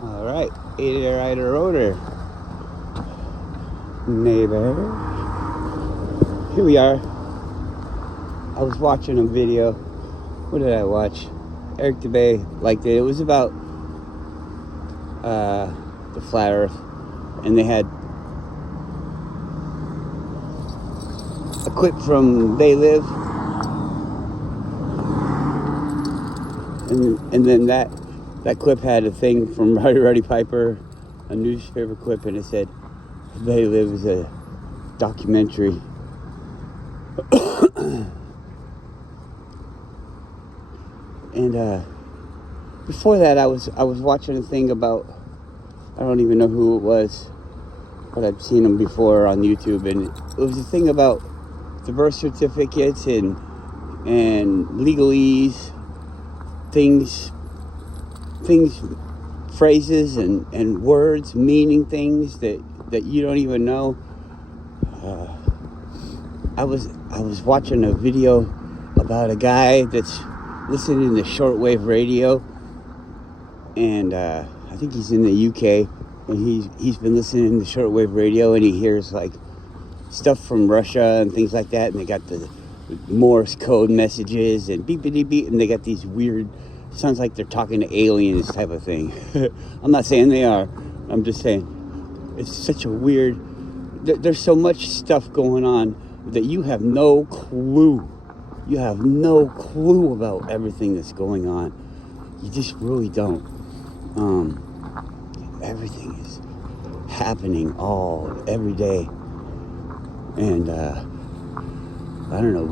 Alright, AyderIderHoder. Neighbor. Here we are. I was watching a video. What did I watch? Eric DeBay liked it. It was about the flat earth. And they had a clip from They Live. And then that clip had a thing from Roddy Piper, a newspaper clip, and it said, They Live is a documentary. And before that, I was watching a thing about, I don't even know who it was, but I've seen them before on YouTube, and it was a thing about the birth certificates and legalese, things, phrases and words meaning things that you don't even know. I was watching a video about a guy that's listening to shortwave radio, and I think he's in the UK, and he's been listening to shortwave radio, and he hears like stuff from Russia and things like that, and they got the Morse code messages and beepity beep, and they got these weird, sounds like they're talking to aliens type of thing. I'm not saying they are. I'm just saying it's such a weird. There's so much stuff going on that you have no clue. You have no clue about everything that's going on. You just really don't. Everything is happening every day, and I don't know.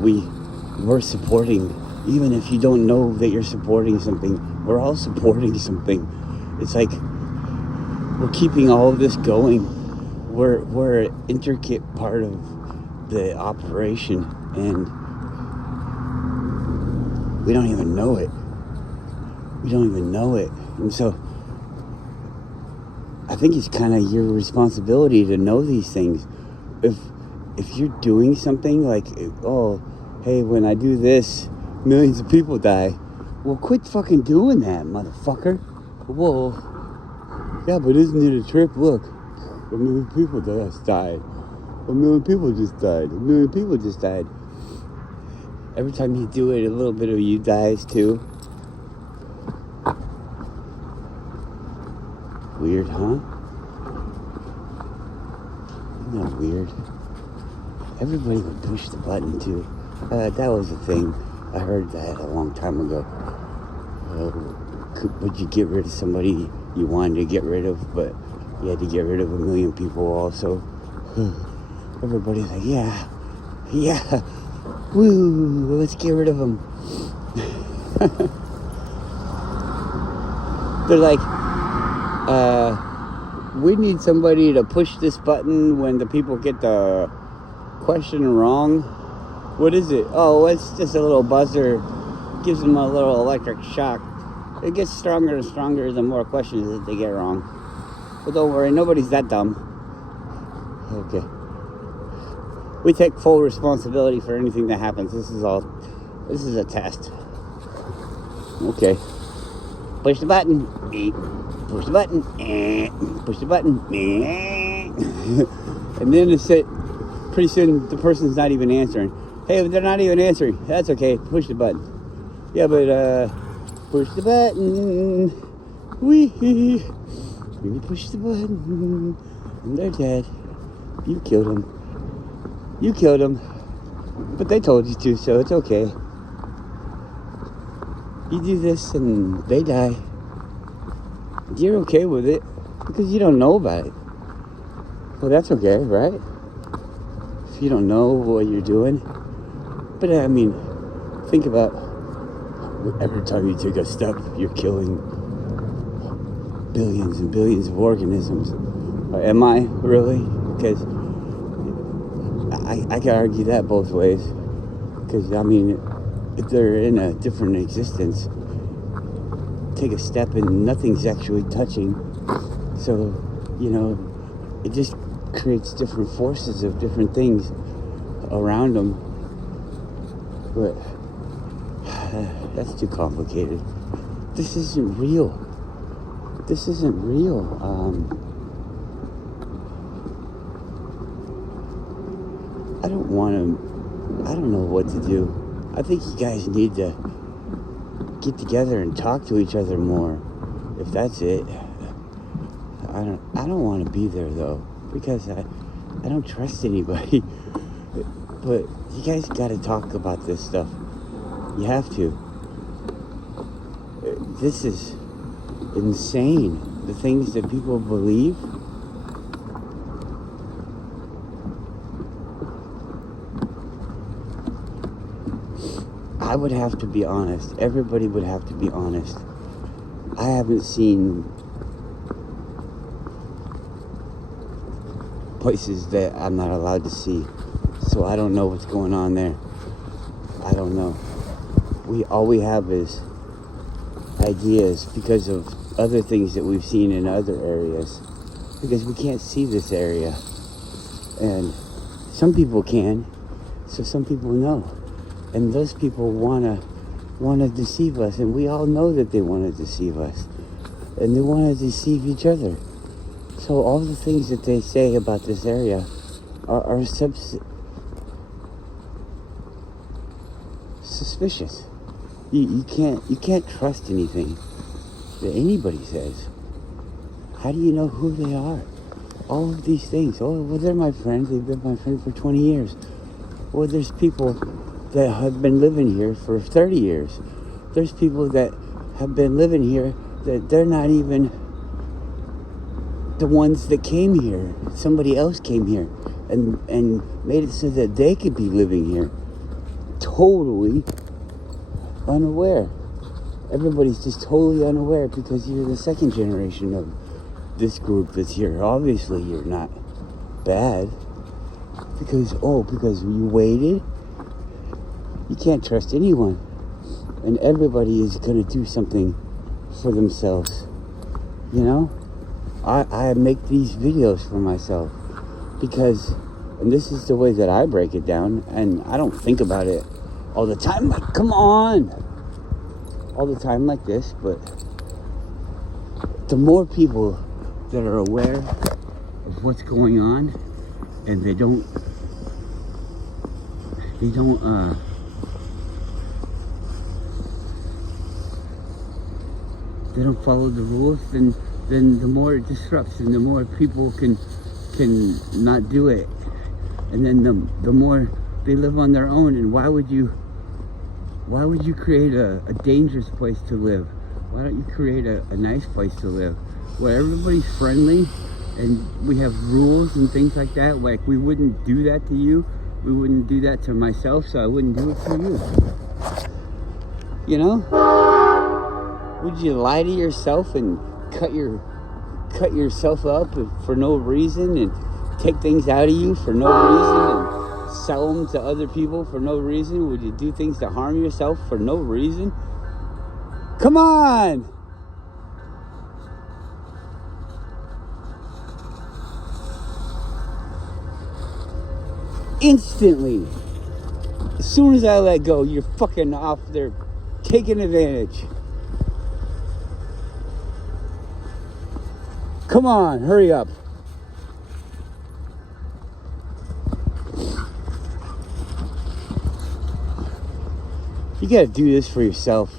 We're supporting. Even if you don't know that you're supporting something, we're all supporting something. It's like we're keeping all of this going. We're an intricate part of the operation, and we don't even know it. We don't even know it. And so I think it's kind of your responsibility to know these things. If you're doing something like, oh, hey, when I do this, millions of people die. Well, quit fucking doing that, motherfucker. Well, yeah, but isn't it a trip? Look, a million people just died. A million people just died. A million people just died. Every time you do it, a little bit of you dies too. Weird, huh? Isn't that weird? Everybody would push the button too. That was a thing. I heard that a long time ago. Would you get rid of somebody you wanted to get rid of, but you had to get rid of a million people also? Everybody's like, yeah, woo, let's get rid of them. They're like, we need somebody to push this button when the people get the question wrong. What is it? Oh, it's just a little buzzer. Gives them a little electric shock. It gets stronger and stronger the more questions that they get wrong. But don't worry, nobody's that dumb. Okay. We take full responsibility for anything that happens. This is a test. Okay. Push the button. Push the button. Push the button. And then it's it. Pretty soon the person's not even answering. Hey, they're not even answering. That's okay. Push the button. Yeah, but push the button. Wee. When you push the button, and they're dead. You killed them. You killed them. But they told you to, so it's okay. You do this and they die. You're okay with it because you don't know about it. Well, that's okay, right? If you don't know what you're doing. But I mean, think about every time you take a step, you're killing billions and billions of organisms. Am I really? Because I can argue that both ways. Because I mean, if they're in a different existence, take a step and nothing's actually touching. So, you know, it just creates different forces of different things around them. But that's too complicated. This isn't real. this isn't real. I don't want to, I don't know what to do. I think you guys need to get together and talk to each other more. If that's it. I don't want to be there though, because I don't trust anybody. But you guys got to talk about this stuff. You have to. This is insane. The things that people believe. I would have to be honest. Everybody would have to be honest. I haven't seen places that I'm not allowed to see. So I don't know what's going on there. I don't know. All we have is ideas because of other things that we've seen in other areas. Because we can't see this area. And some people can. So some people know. And those people wanna deceive us. And we all know that they want to deceive us. And they want to deceive each other. So all the things that they say about this area are suspicious. You can't trust anything that anybody says. How do you know who they are? All of these things. Oh, well, they're my friends. They've been my friend for 20 years. Well, there's people that have been living here for 30 years. There's people that have been living here that they're not even the ones that came here. Somebody else came here and made it so that they could be living here. Totally unaware. Everybody's just totally unaware because you're the second generation of this group that's here. Obviously you're not bad because you waited. You can't trust anyone, and everybody is going to do something for themselves. You know, I make these videos for myself because, and this is the way that I break it down, and I don't think about it all the time, like, come on, all the time like this, but the more people that are aware of what's going on, and they don't follow the rules, then the more it disrupts, and the more people can not do it, and then the more they live on their own. And why would you create a dangerous place to live? Why don't you create a nice place to live where everybody's friendly and we have rules and things like that? Like, we wouldn't do that to you, we wouldn't do that to myself, so I wouldn't do it to you. You know? Would you lie to yourself and cut yourself up for no reason, and take things out of you for no reason, and sell them to other people for no reason? Would you do things to harm yourself for no reason? Come on! Instantly, as soon as I let go, you're fucking off there taking advantage. Come on, hurry up. You gotta do this for yourself.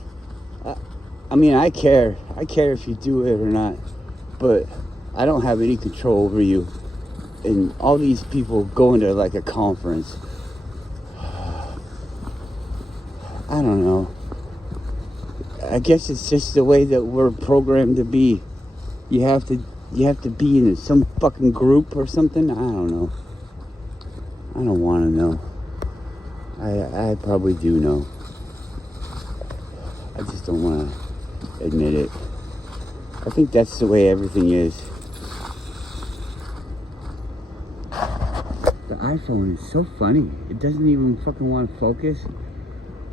I mean, I care if you do it or not, but I don't have any control over you. And all these people going to like a conference, I don't know. I guess it's just the way that we're programmed to be. You have to be in some fucking group or something. I don't know. I don't want to know. I probably do know. I just don't want to admit it. I think that's the way everything is. The iPhone is so funny. It doesn't even fucking want to focus.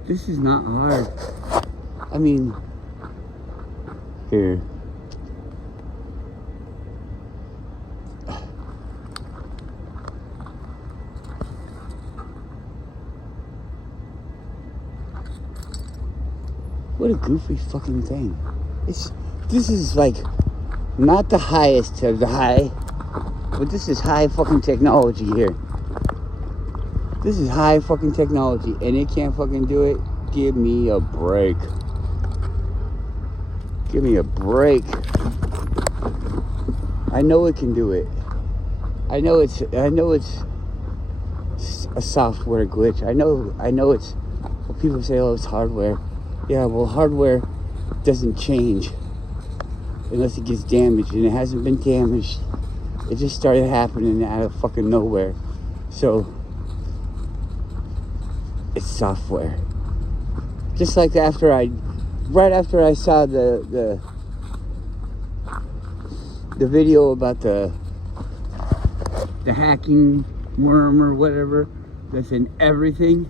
This is not hard. I mean, here. What a goofy fucking thing. This is like Not the highest of the high, but this is high fucking technology here. This is high fucking technology, and it can't fucking do it. Give me a break. Give me a break. I know it can do it. I know it's a software glitch. I know it's, well, people say, oh, it's hardware. Yeah, well, hardware doesn't change unless it gets damaged, and it hasn't been damaged. It just started happening out of fucking nowhere. So it's software. Just like right after I saw the video about the hacking worm or whatever that's in everything,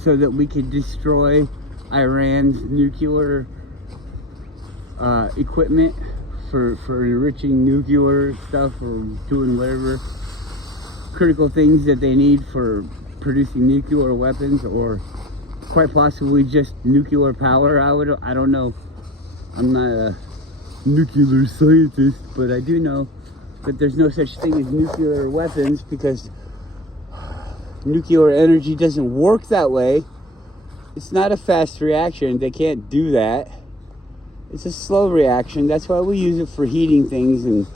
so that we could destroy Iran's nuclear equipment for enriching nuclear stuff or doing whatever critical things that they need for producing nuclear weapons, or quite possibly just nuclear power. I don't know. I'm not a nuclear scientist, but I do know that there's no such thing as nuclear weapons, because nuclear energy doesn't work that way. It's not a fast reaction. They can't do that. It's a slow reaction. That's why we use it for heating things and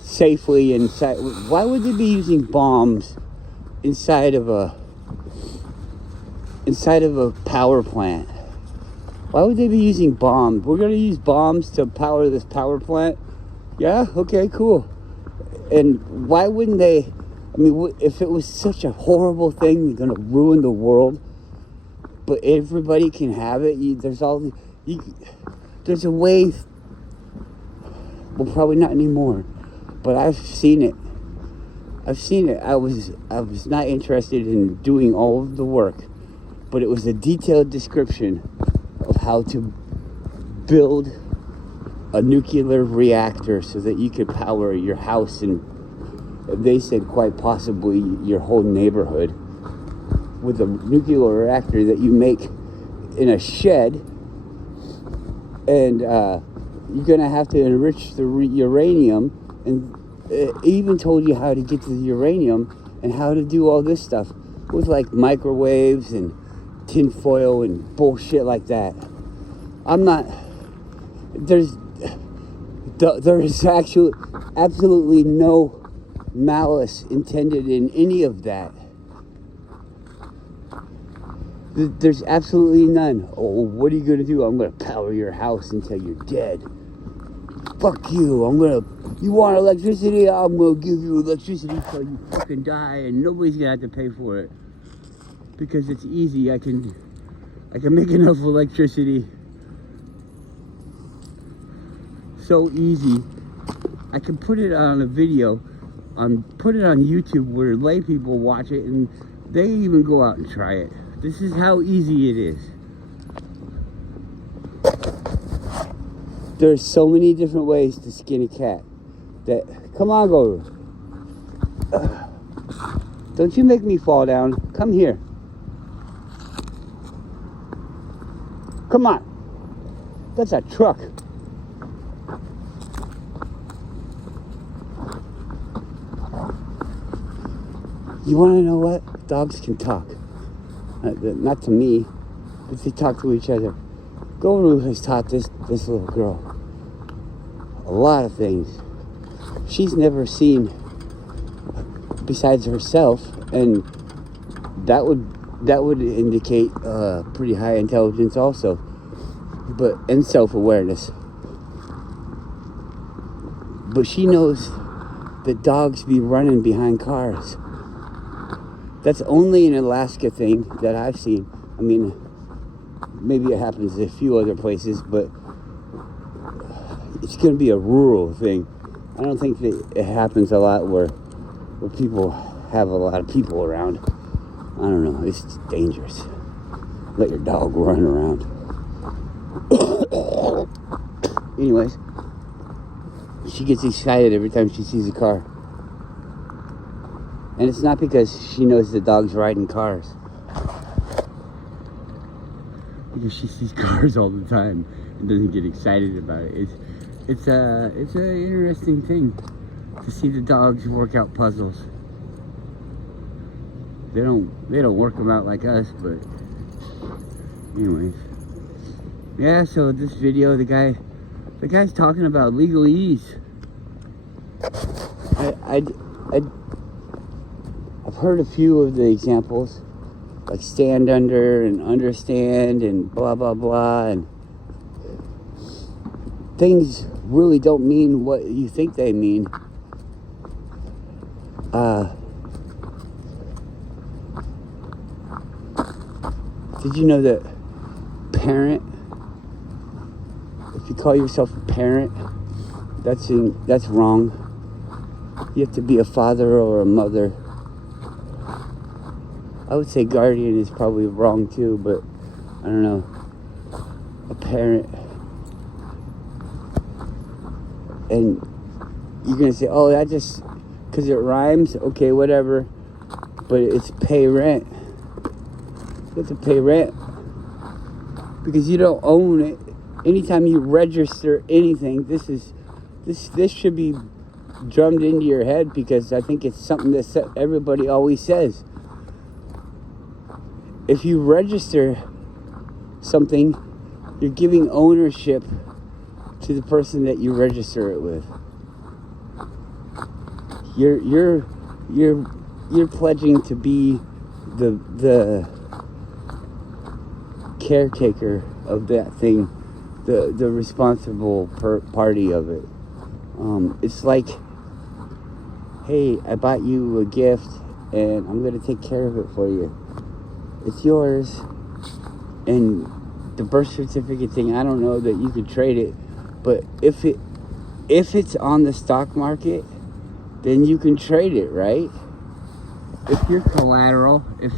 safely inside. Why would they be using bombs inside of a power plant? Why would they be using bombs? We're going to use bombs to power this power plant? Yeah, okay, cool. And why wouldn't they? I mean, if it was such a horrible thing, going to ruin the world, but everybody can have it. There's a way. Well, probably not anymore, but I've seen it. I was not interested in doing all of the work, but it was a detailed description of how to build a nuclear reactor so that you could power your house, and they said quite possibly your whole neighborhood, with a nuclear reactor that you make in a shed. And you're going to have to enrich the uranium, and it even told you how to get to the uranium and how to do all this stuff with like microwaves and tinfoil and bullshit like that. There is actually absolutely no malice intended in any of that. There's absolutely none. Oh, what are you going to do? I'm going to power your house until you're dead. Fuck you. You want electricity? I'm going to give you electricity until you fucking die, and nobody's going to have to pay for it. Because it's easy. I can make enough electricity. So easy. I can put it on a video, put it on YouTube where lay people watch it, and they even go out and try it. This is how easy it is. There's so many different ways to skin a cat. Come on, Guru. Don't you make me fall down. Come here. Come on. That's a truck. You want to know what? Dogs can talk. Not to me, but they talk to each other. Guru has taught this little girl a lot of things she's never seen besides herself, and that would indicate pretty high intelligence also, and self-awareness. But she knows that dogs be running behind cars. That's only an Alaska thing that I've seen. I mean, maybe it happens in a few other places, but it's going to be a rural thing. I don't think that it happens a lot where people have a lot of people around. I don't know. It's dangerous. Let your dog run around. Anyways, she gets excited every time she sees a car. And it's not because she knows the dog's riding cars. Because she sees cars all the time and doesn't get excited about it. it's an interesting thing to see the dogs work out puzzles. They don't work them out like us, but anyways. Yeah, so this video, the guy's talking about legalese. I've heard a few of the examples, like stand under and understand and blah blah blah, and things really don't mean what you think they mean. Did you know that parent, if you call yourself a parent, that's wrong. You have to be a father or a mother. I would say guardian is probably wrong too, but I don't know. A parent. And you're going to say, oh, that just, because it rhymes? Okay, whatever. But it's pay rent. You have to pay rent. Because you don't own it. Anytime you register anything, this should be drummed into your head, because I think it's something that everybody always says. If you register something, you're giving ownership to the person that you register it with. You're pledging to be the caretaker of that thing, the responsible party of it. It's like, hey, I bought you a gift and I'm going to take care of it for you. It's yours. And the birth certificate thing, I don't know that you could trade it, but if it's on the stock market, then you can trade it, right? If you're collateral, if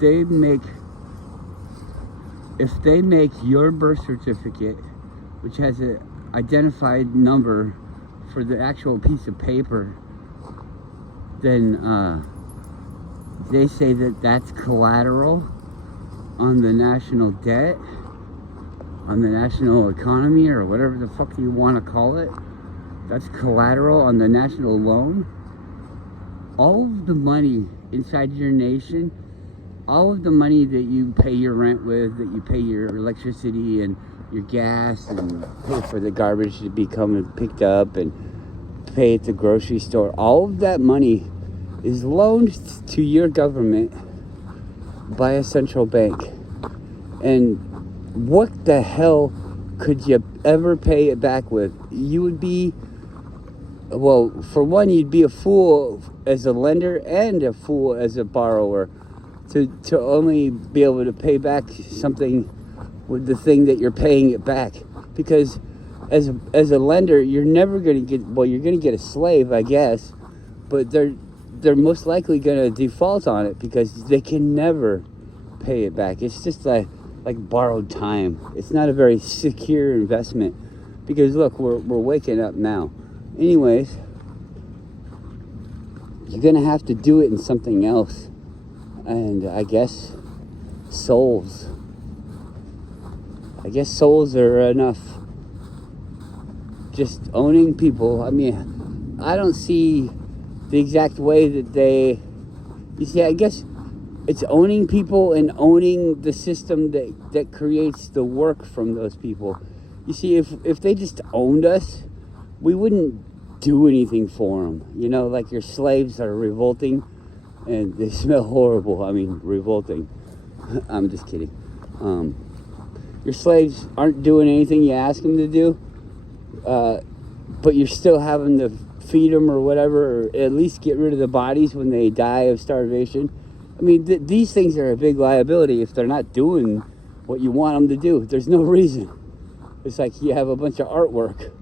they make your birth certificate, which has an identified number for the actual piece of paper, then they say that that's collateral on the national debt, on the national economy, or whatever the fuck you want to call it. That's collateral on the national loan. All of the money inside your nation, all of the money that you pay your rent with, that you pay your electricity and your gas, and pay for the garbage to be coming picked up, and pay at the grocery store, all of that money is loaned to your government by a central bank. And what the hell could you ever pay it back with? You would be, well, for one, you'd be a fool as a lender and a fool as a borrower to only be able to pay back something with the thing that you're paying it back. Because as a lender, you're never going to get, well, you're going to get a slave, I guess, but they're most likely going to default on it because they can never pay it back. It's just like borrowed time. It's not a very secure investment, because look, we're waking up now. Anyways, you're going to have to do it in something else. And I guess souls. I guess souls are enough. Just owning people. I mean, I don't see the exact way that they... You see, I guess it's owning people and owning the system that creates the work from those people. You see, if they just owned us, we wouldn't do anything for them. You know, like your slaves are revolting and they smell horrible. I mean, revolting. I'm just kidding. Your slaves aren't doing anything you ask them to do, but you're still having to feed them or whatever, or at least get rid of the bodies when they die of starvation. I mean, these things are a big liability if they're not doing what you want them to do. There's no reason. It's like you have a bunch of artwork.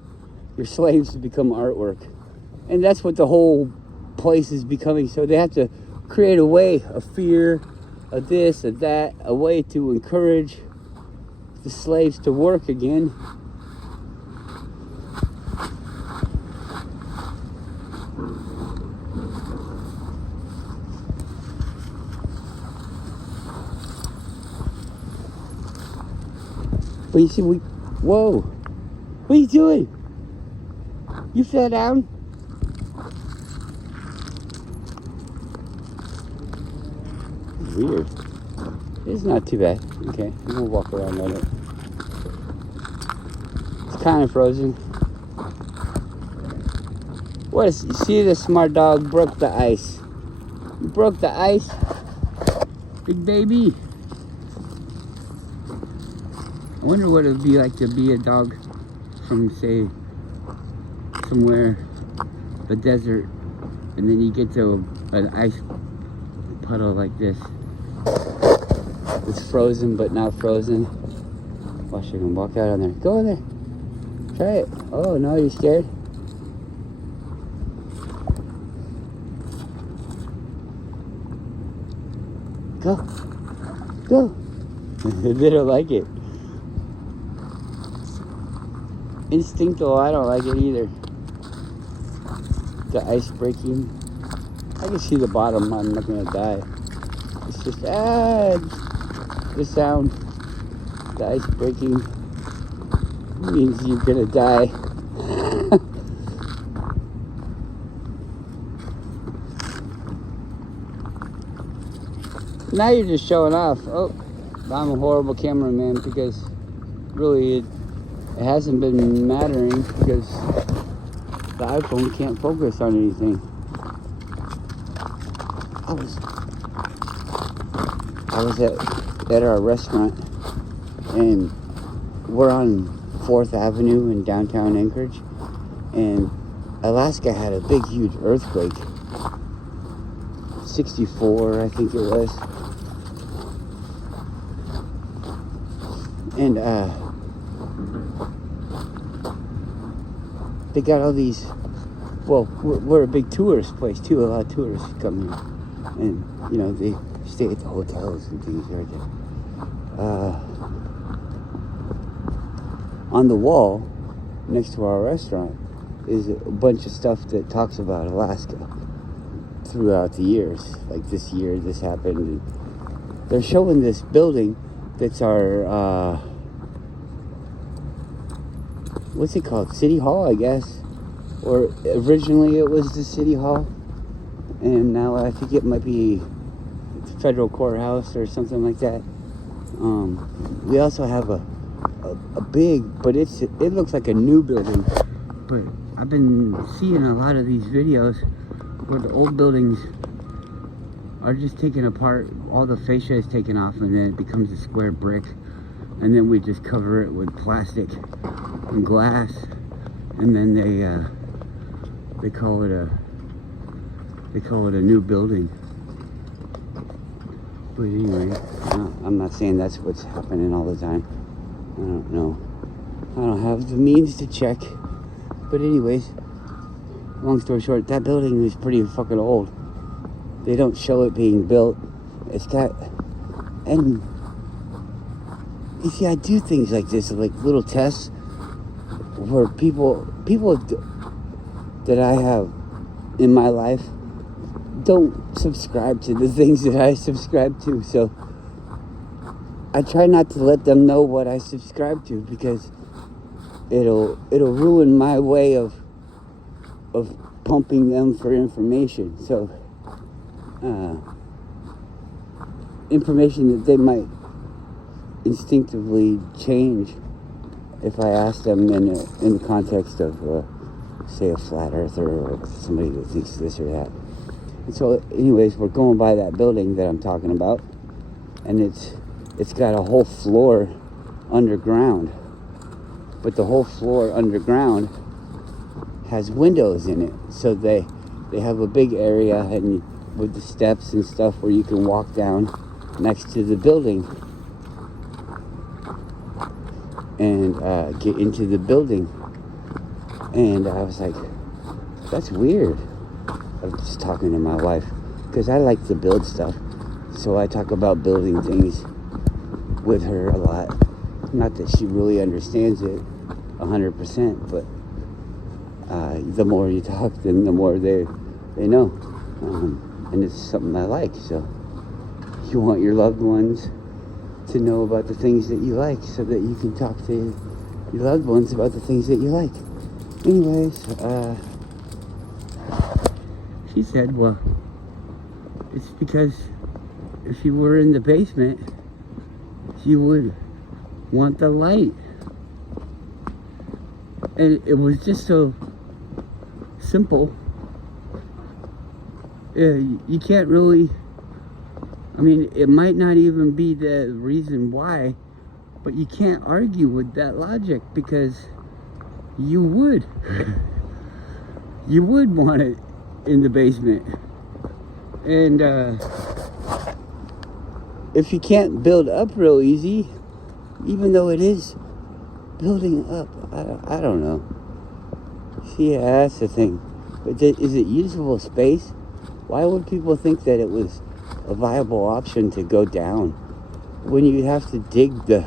Your slaves become artwork. And that's what the whole place is becoming. So they have to create a way, a fear, a this, a that, a way to encourage the slaves to work again. But you see, whoa. What are you doing? You fell down? Weird. It's not too bad. Okay, we'll walk around on it. It's kind of frozen. What is, you see, the smart dog broke the ice. You broke the ice, big baby. I wonder what it would be like to be a dog from, say, somewhere, the desert, and then you get to an ice puddle like this. It's frozen but not frozen. Watch, you can walk out on there. Go in there. Try it. Oh no, you're scared? Go. Go. They don't like it. Instinctual, I don't like it either. The ice breaking. I can see the bottom, I'm not gonna die. It's just, the sound. The ice breaking means you're gonna die. Now you're just showing off. Oh, I'm a horrible cameraman because really it hasn't been mattering because the iPhone can't focus on anything. I was at our restaurant, and we're on 4th Avenue in downtown Anchorage, and Alaska had a big, huge earthquake. 64, I think it was. And they got all these, well, we're a big tourist place too. A lot of tourists come here, and you know, they stay at the hotels and things right there. On the wall next to our restaurant is a bunch of stuff that talks about Alaska throughout the years. Like this year, this happened. And they're showing this building that's our, what's it called? City Hall, I guess. Or originally it was the City Hall. And now I think it might be Federal Courthouse or something like that. We also have a big, but it looks like a new building. But I've been seeing a lot of these videos where the old buildings are just taken apart, all the fascia is taken off, and then it becomes a square brick, and then we just cover it with plastic and glass, and then they call it a new building. But anyway, I'm not saying that's what's happening all the time. I don't know. I don't have the means to check. But anyways, long story short, that building is pretty fucking old. They don't show it being built. It's got, and you see, I do things like this, like little tests where people that I have in my life don't subscribe to the things that I subscribe to. So I try not to let them know what I subscribe to because it'll ruin my way of pumping them for information. So information that they might instinctively change if I ask them in the context of say a flat earther or somebody that thinks this or that. And so anyways, we're going by that building that I'm talking about, and it's got a whole floor underground, but the whole floor underground has windows in it, so they have a big area and with the steps and stuff where you can walk down next to the building and get into the building. And I was like, that's weird. I was just talking to my wife because I like to build stuff, so I talk about building things with her a lot. Not that she really understands it 100%, but the more you talk, then the more they know, and it's something I like. So you want your loved ones to know about the things that you like, so that you can talk to your loved ones about the things that you like. Anyways, she said, well, it's because if you were in the basement, you would want the light. And it was just so simple. You can't really, I mean, it might not even be the reason why, but you can't argue with that logic, because you would. You would want it in the basement. And if you can't build up real easy, even though it is building up, I don't know. See, yeah, that's the thing. But is it usable space? Why would people think that it was a viable option to go down when you'd have to dig the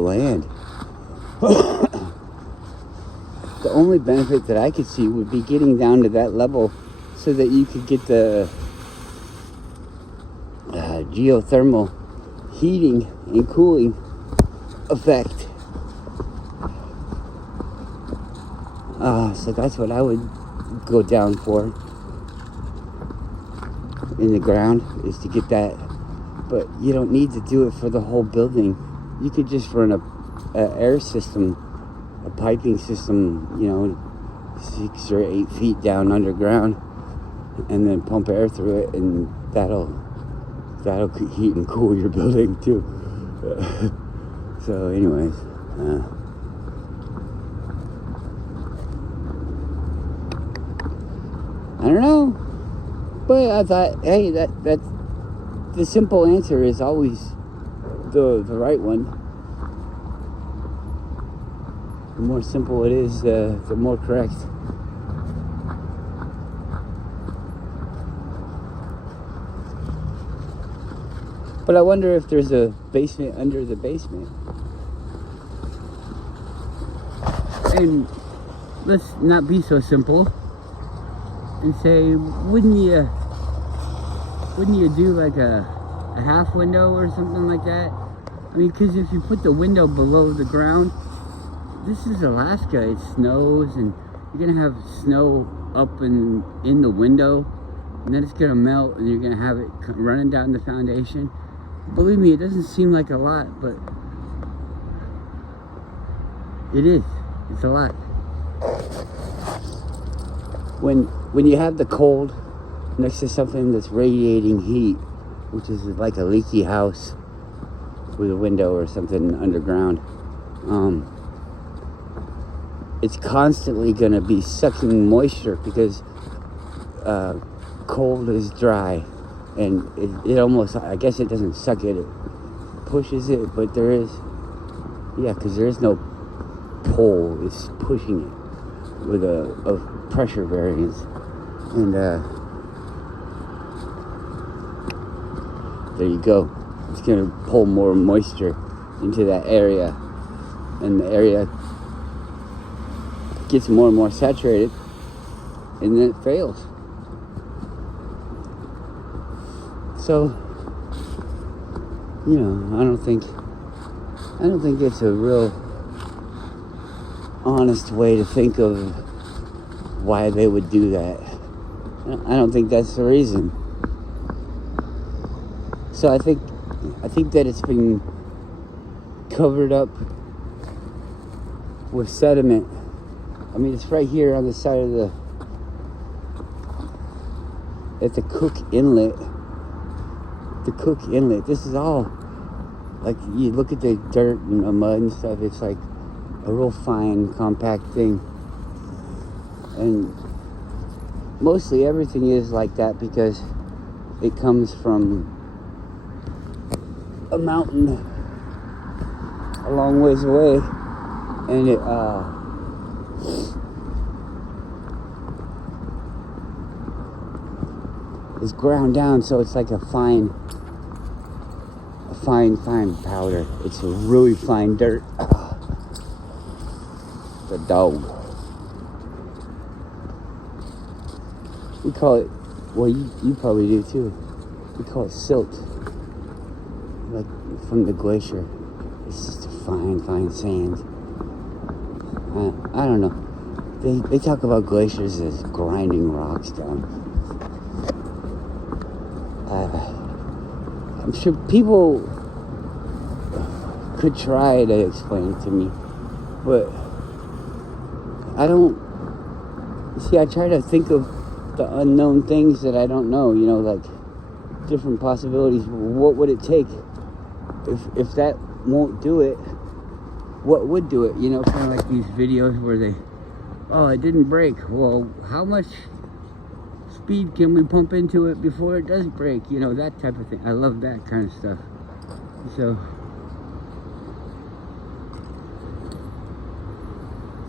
land? The only benefit that I could see would be getting down to that level so that you could get the geothermal heating and cooling effect. So that's what I would go down for in the ground, is to get that. But you don't need to do it for the whole building. You could just run a air system, a piping system, 6 or 8 feet down underground, and then pump air through it, and that'll heat and cool your building too. So anyways, I don't know, but I thought, hey, that the simple answer is always the right one. The more simple it is, the more correct. But I wonder if there's a basement under the basement. And let's not be so simple and say, wouldn't you do like a half window or something like that? I mean, because if you put the window below the ground, this is Alaska, it snows, and you're gonna have snow up and in the window, and then it's gonna melt, and you're gonna have it running down the foundation. Believe me, it doesn't seem like a lot, but it is. It's a lot. When you have the cold next to something that's radiating heat, which is like a leaky house with a window or something underground, it's constantly going to be sucking moisture, because cold is dry, and it almost, I guess it doesn't suck it pushes it, but there is, because there is no pull, it's pushing it with a pressure variance, and there you go. It's going to pull more moisture into that area, and the area gets more and more saturated, and then it fails. So, I don't think it's a real honest way to think of why they would do that. I don't think that's the reason. So I think that it's been covered up with sediment. I mean, it's right here on the side of at the Cook Inlet. The Cook Inlet. This is all, like, you look at the dirt and the mud and stuff, it's like a real fine, compact thing. And mostly everything is like that because it comes from a mountain a long ways away, and it is ground down, so it's like a fine powder. It's a really fine dirt. The dog. We call it, well, you probably do too. We call it silt, like from the glacier. It's just a fine sand. I don't know. They talk about glaciers as grinding rocks down. I'm sure people could try to explain it to me, but I don't. See, I try to think of the unknown things that I don't know, like different possibilities. What would it take? If that won't do it, what would do it? Kind of like these videos where it didn't break. Well, how much speed can we pump into it before it does break? That type of thing. I love that kind of stuff. So,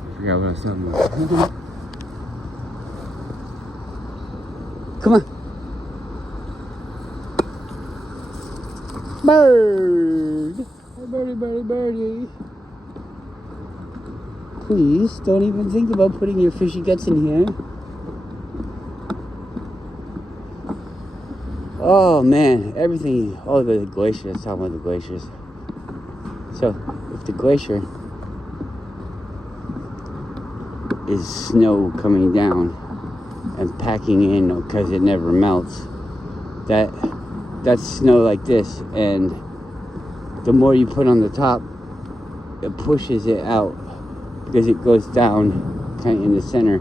I forgot what I was talking about. Come on. Bird. Hey, birdie. Please, don't even think about putting your fishy guts in here. Oh, man. Everything. Oh, the glacier. Let's talk about the glaciers. So, if the glacier is snow coming down and packing in because it never melts, that's snow like this, and the more you put on the top, it pushes it out because it goes down kind of in the center,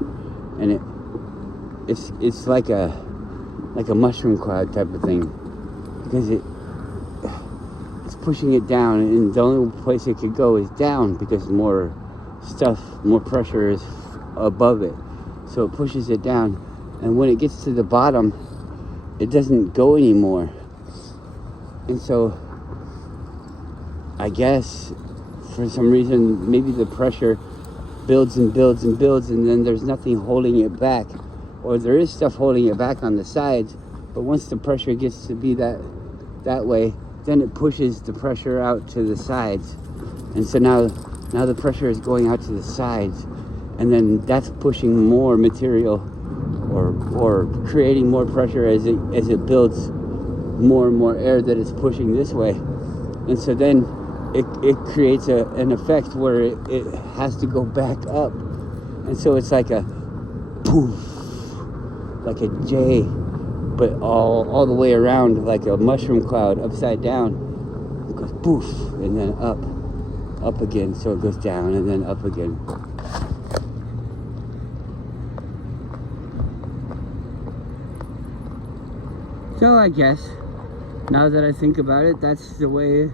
and it's like a mushroom cloud type of thing, because it's pushing it down, and the only place it could go is down because more pressure is above it, so it pushes it down, and when it gets to the bottom, it doesn't go anymore. And so I guess for some reason maybe the pressure builds and builds and builds, and then there's nothing holding it back, or there is stuff holding it back on the sides, but once the pressure gets to be that way, then it pushes the pressure out to the sides, and so now the pressure is going out to the sides, and then that's pushing more material or creating more pressure as it builds more and more air that is pushing this way. And so then it creates an effect where it has to go back up, and so it's like a poof, like a J, but all the way around, like a mushroom cloud upside down. It goes poof, and then up again, so it goes down and then up again. So I guess, now that I think about it, that's the way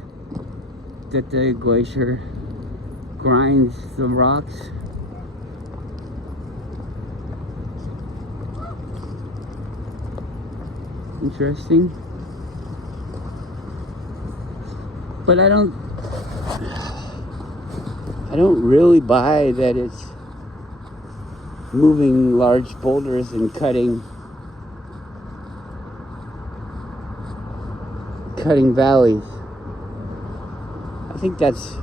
that the glacier grinds the rocks. Interesting. But I don't really buy that it's moving large boulders and cutting valleys. I think that's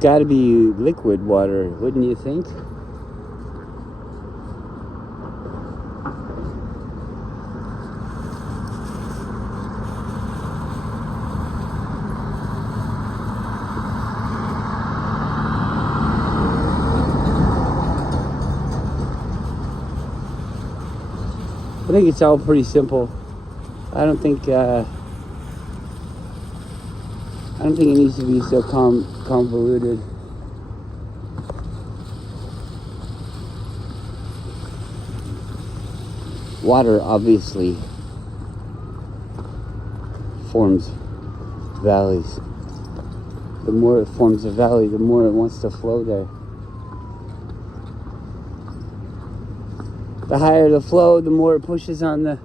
got to be liquid water, wouldn't you think? I think it's all pretty simple. I don't think it needs to be so convoluted. Water obviously forms valleys. The more it forms a valley, the more it wants to flow there. The higher the flow, the more it pushes on the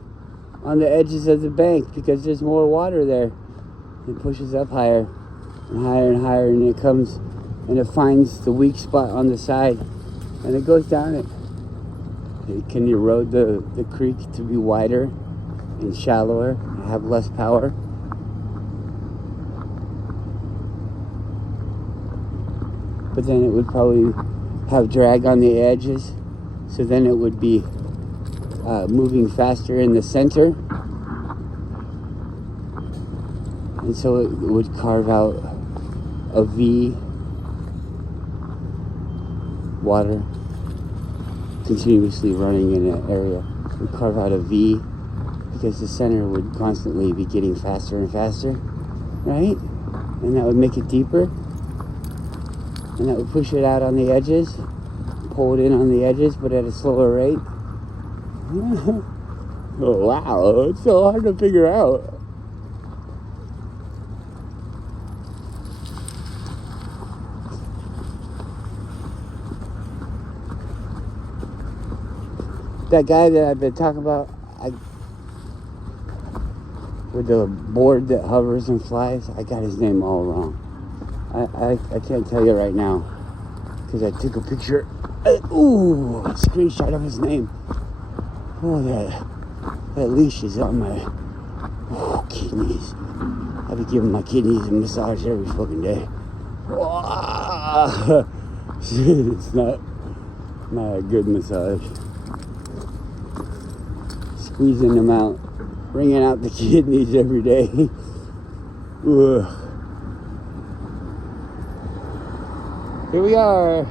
edges of the bank, because there's more water there. It pushes up higher and higher and higher, and it comes and it finds the weak spot on the side, and it goes down it. It can erode the creek to be wider and shallower and have less power. But then it would probably have drag on the edges, so then it would be moving faster in the center, and so it would carve out a V, water continuously running in an area. We carve out a V because the center would constantly be getting faster and faster, right? And that would make it deeper. And that would push it out on the edges, pull it in on the edges, but at a slower rate. Oh, wow, it's so hard to figure out. That guy that I've been talking about, with the board that hovers and flies, I got his name all wrong. I can't tell you right now because I took a picture. A screenshot of his name. Oh, that leash is on my kidneys. I'll be giving my kidneys a massage every fucking day. It's not a good massage. Squeezing them out, wringing out the kidneys every day. Here we are.